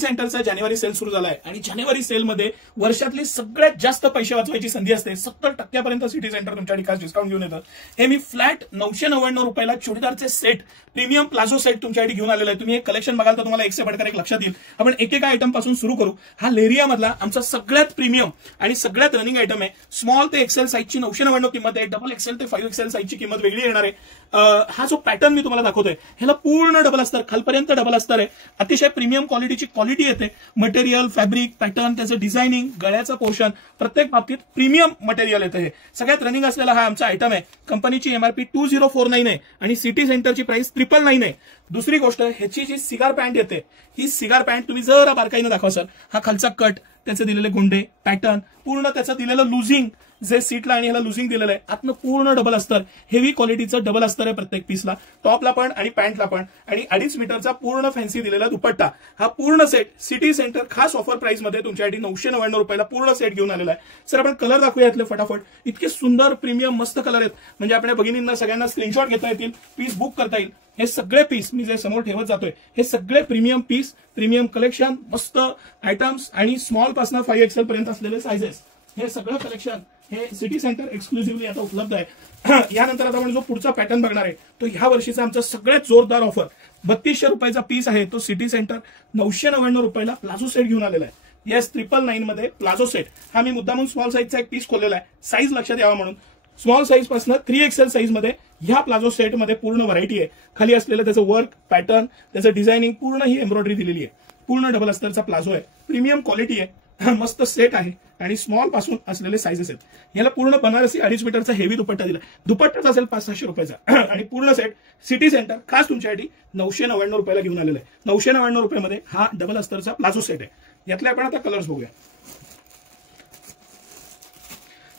सेंटरचा जानेवारी सेल सुरू झालाय आणि जानेवारी सेलमध्ये वर्षातली सगळ्यात जास्त पैसे वाचवायची संधी असते. 70% सिटी सेंटर तुमच्यासाठी खास डिस्काउंट घेऊन येतं. हे मी फ्लॅट 999 रुपयाला चुडीदारचे सेट प्रीमियम प्लाझो सेट तुमच्यासाठी घेऊन आलेला आहे. तुम्ही हे कलेक्शन बघाल तर तुम्हाला एक से बढ़कर एक लक्षात येईल. आपण एकेका आयटम पासून सुरू करू. हा लेरिया मधला आमचा सगळ्यात प्रीमियम आणि सगळ्यात रनिंग आयटम आहे. स्मॉल ते एक्सेल साईजची 999 किंमत आहे. डबल एक्सेल ते 5 एक्सेल साईजची किंमत वेगळी येणार आहे. हा जो पॅटर्न मी तुम्हाला दाखवतोय ह्याला पूर्ण डबल अस्तर, खालपर्यंत डबल अस्तर आहे. अतिशय प्रीमियम क्वालिटीची क्वालिटी येते. मटेरियल, फॅब्रिक, पॅटर्न, त्याचं डिझायनिंग, गळ्याचं पोर्शन प्रत्येक बाबतीत प्रीमियम मटेरियल येतं. हे सगळ्यात रनिंग असलेला हा आमचा आयटम आहे. कंपनीची एमआरपी 2049 आहे आणि सिटी सेंटरची प्राइस 999 आहे. दुसरी गोष्ट, ह्याची जी सिगार पॅन्ट येते, ही सिगार पॅन्ट तुम्ही जरा बारकाईनं दाखवा सर. हा खालचा कट, त्याचे दिलेले गुंडे, पॅटर्न, पूर्ण त्याचं दिलेलं लुझिंग, जे सीटला आणि ह्याला लुझिंग दिलेलं आहे. आतनं पूर्ण डबल अस्तर, हेवी क्वालिटीचं डबल अस्तर आहे प्रत्येक पीसला, टॉपला पण आणि पॅन्टला पण. आणि 2.5 मीटरचा पूर्ण फॅन्सी दिलेला दुपट्टा. हा पूर्ण सेट सिटी सेंटर खास ऑफर प्राइस मध्ये तुमच्यासाठी 999 रुपयाला पूर्ण सेट घेऊन आलेला आहे. सर आपण कलर दाखवूया यातले फटाफट. इतके सुंदर प्रीमियम मस्त कलर आहेत म्हणजे आपल्या भगिनींना सगळ्यांना स्क्रीनशॉट घेता येतील, पीस बुक करता येईल. हे सगळे पीस मी जे समोर ठेवत जातोय हे सगळे प्रीमियम पीस, प्रीमियम कलेक्शन, मस्त आयटम्स आणि स्मॉल पासून 5 एक्सेल पर्यंत असलेले सायझेस. हे सगळं कलेक्शन हे सिटी सेंटर एक्सक्लुझिव्हली आता उपलब्ध आहे. यानंतर आता आपण जो पुढचा पॅटर्न बघणार आहे तो ह्या वर्षीचा आमचा सगळ्यात जोरदार ऑफर 3200 रुपयाचा पीस आहे. तो सिटी सेंटर 999 रुपयाला प्लाझो सेट घेऊन आलेला आहे. येस, 999 मध्ये प्लाझो सेट. हा मी मुद्दामून स्मॉल साईजचा एक पीस खोललेला आहे, साईज लक्षात यावा म्हणून. स्मॉल साईज पासून 3 एक्सेल साईज मध्ये ह्या प्लाझो सेट मध्ये पूर्ण व्हरायटी आहे. खाली असलेलं त्याचं वर्क, पॅटर्न, त्याचं डिझायनिंग, पूर्ण ही एम्ब्रॉयडरी दिलेली आहे. पूर्ण डबल अस्तरचा प्लाझो आहे. प्रीमियम क्वालिटी आहे. मस्त सेट आहे आणि स्मॉल पासून असलेले साईजेस आहेत. याला पूर्ण बनारसी 2.5 मीटरचा हेवी दुपट्टा दिला. दुपट्टाचा असेल 500-600 रुपयाचा आणि पूर्ण सेट सिटी सेंटर खास तुमच्यासाठी 999 रुपयाला घेऊन आलेला आहे. 999 रुपयामध्ये हा डबल अस्तरचा प्लाझो सेट आहे. यातले आपण आता कलर्स बघूया.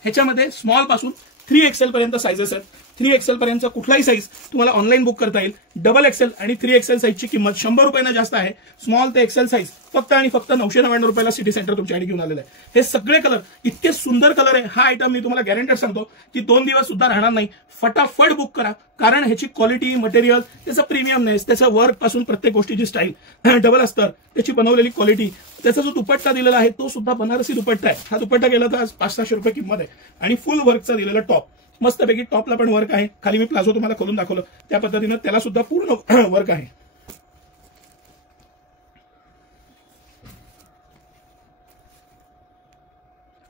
ह्याच्यामध्ये स्मॉल पासून 3 एक्सेल पर्यंत साईजेस आहेत. 3 एक्सेल पर्यंत कुठलाही साईज तुम्हाला ऑनलाईन बुक करता येईल. डबल एक्सेल आणि 3 एक्सेल साईजची किंमत 100 रुपयांना जास्त आहे. स्मॉल ते एक्सेल साईज फक्त आणि फक्त 999 रुपयाला सिटी सेंटर तुमच्यासाठी घेऊन आलेलं आहे. हे सगळे कलर इतके सुंदर कलर आहे. हा आयटम मी तुम्हाला गॅरंटेड सांगतो की 2 दिवस सुद्धा राहणार नाही. फटाफट बुक करा कारण ह्याची क्वालिटी, मटेरियल, त्याचं प्रीमियमनेस, त्याचं वर्क पासून प्रत्येक गोष्टीची स्टाईल, डबल अस्तर, त्याची बनवलेली क्वालिटी, त्याचा जो दुपट्टा दिलेला आहे तो सुद्धा बनारसी दुपट्टा आहे. हा दुपट्टा गेला तर 500-600 रुपये किंमत आहे आणि फुल वर्कचा दिलेला टॉप. मस्तपैकी टॉपला पण वर्क आहे. खाली मी प्लाझो तुम्हाला खोलून दाखवलं त्या पद्धतीनं त्याला सुद्धा पूर्ण वर्क आहे.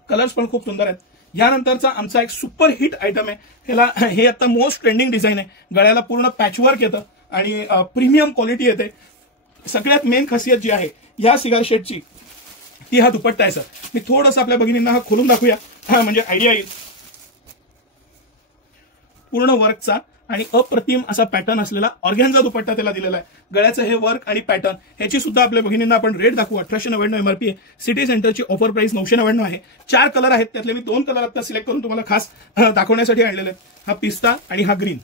कलर्स पण खूप सुंदर आहेत. यानंतरचा आमचा एक सुपर हिट आयटम आहे. हे आता मोस्ट ट्रेंडिंग डिझाईन आहे. गळ्याला पूर्ण पॅचवर्क येतं आणि प्रीमियम क्वालिटी येते. सगळ्यात मेन खासियत जी आहे या सिगार शेडची ती हा दुपट्टा आहे. सर मी थोडंसं आपल्या भगिनींना हा खोलून दाखवूया म्हणजे आयडिया येईल. पूर्ण वर्कचा आणि अप्रतिम असा पॅटर्न असलेला ऑर्गॅन्झा दुपट्टा त्याला दिलेला आहे. गळ्याचं हे वर्क आणि पॅटर्न ह्याची सुद्धा आपल्या भगिनींना आपण रेट दाखवू. 1899 एमआरपी आहे. सिटी सेंटरची ऑफर प्राइस 999 आहे. 4 कलर आहेत. त्यातले मी 2 कलर आता सिलेक्ट करून तुम्हाला खास दाखवण्यासाठी आणलेले आहेत. हा पिस्ता आणि हा ग्रीन.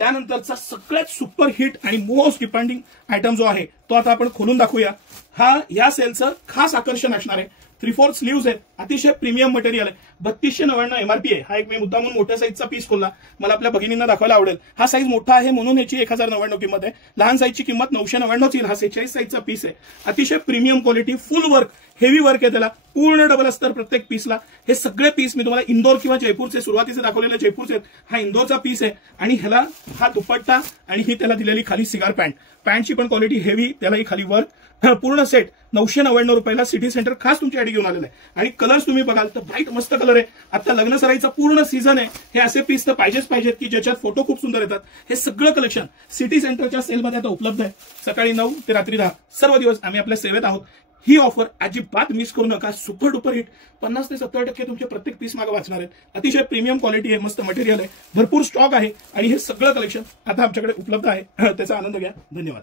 त्यानंतरचा सगळ्यात सुपर हिट आणि मोस्ट डिपेंडिंग आयटम जो आहे तो आता आपण खोलून दाखवूया. हा या सेलचं खास आकर्षण असणार आहे. 3/4 स्लीव्स आहेत. अतिशय प्रीमियम मटेरियल आहे. 3299 एमआरपी आहे. हा एक मी मुद्दामून मोठ्या साईजचा पीस खोलला, मला आपल्या भगिनींना दाखवायला आवडेल. हा साईज मोठा आहे म्हणून ह्याची 1099 किंमत आहे. लहान साईजची किंमत 999 येईल. हा 46 साईजचा पीस आहे. अतिशय प्रीमियम क्वालिटी, फुल वर्क, हेवी वर्क आहे त्याला. पूर्ण डबल अस्तर प्रत्येक पीसला. हे सगळे पीस मी तुम्हाला इंदोर किंवा जयपूरचे सुरुवातीचे दाखवलेले जयपूरचे आहेत. हा इंदोरचा पीस आहे आणि ह्याला हा दुपट्टा आणि ही त्याला दिलेली खाली सिगार पॅन्ट. पॅन्टची पण क्वालिटी हेवी, त्यालाही खाली वर्क. पूर्ण सेट 999 रुपयाला सिटी सेंटर खास तुमच्यासाठी घेऊन आलेलं आहे. आणि कलर्स तुम्ही बघाल तर ब्राईट मस्त कलर आहे. आता लग्न सराईचा पूर्ण सीझन आहे. हे असे पीस तर पाहिजेत की ज्याच्यात फोटो खूप सुंदर येतात. हे सगळं कलेक्शन सिटी सेंटरच्या सेलमध्ये आता उपलब्ध आहे. सकाळी 9 ते रात्री 10 सर्व दिवस आम्ही आपल्या सेवेत आहोत. ही ऑफर अजिबात मिस करू नका. Super duper hit. 50 ते 70% तुमचे प्रत्येक पीस मागे वाचणार आहेत. अतिशय प्रीमियम क्वालिटी आहे. मस्त मटेरियल आहे. भरपूर स्टॉक आहे आणि हे सगळं कलेक्शन आता आमच्याकडे उपलब्ध आहे. त्याचा आनंद घ्या. धन्यवाद.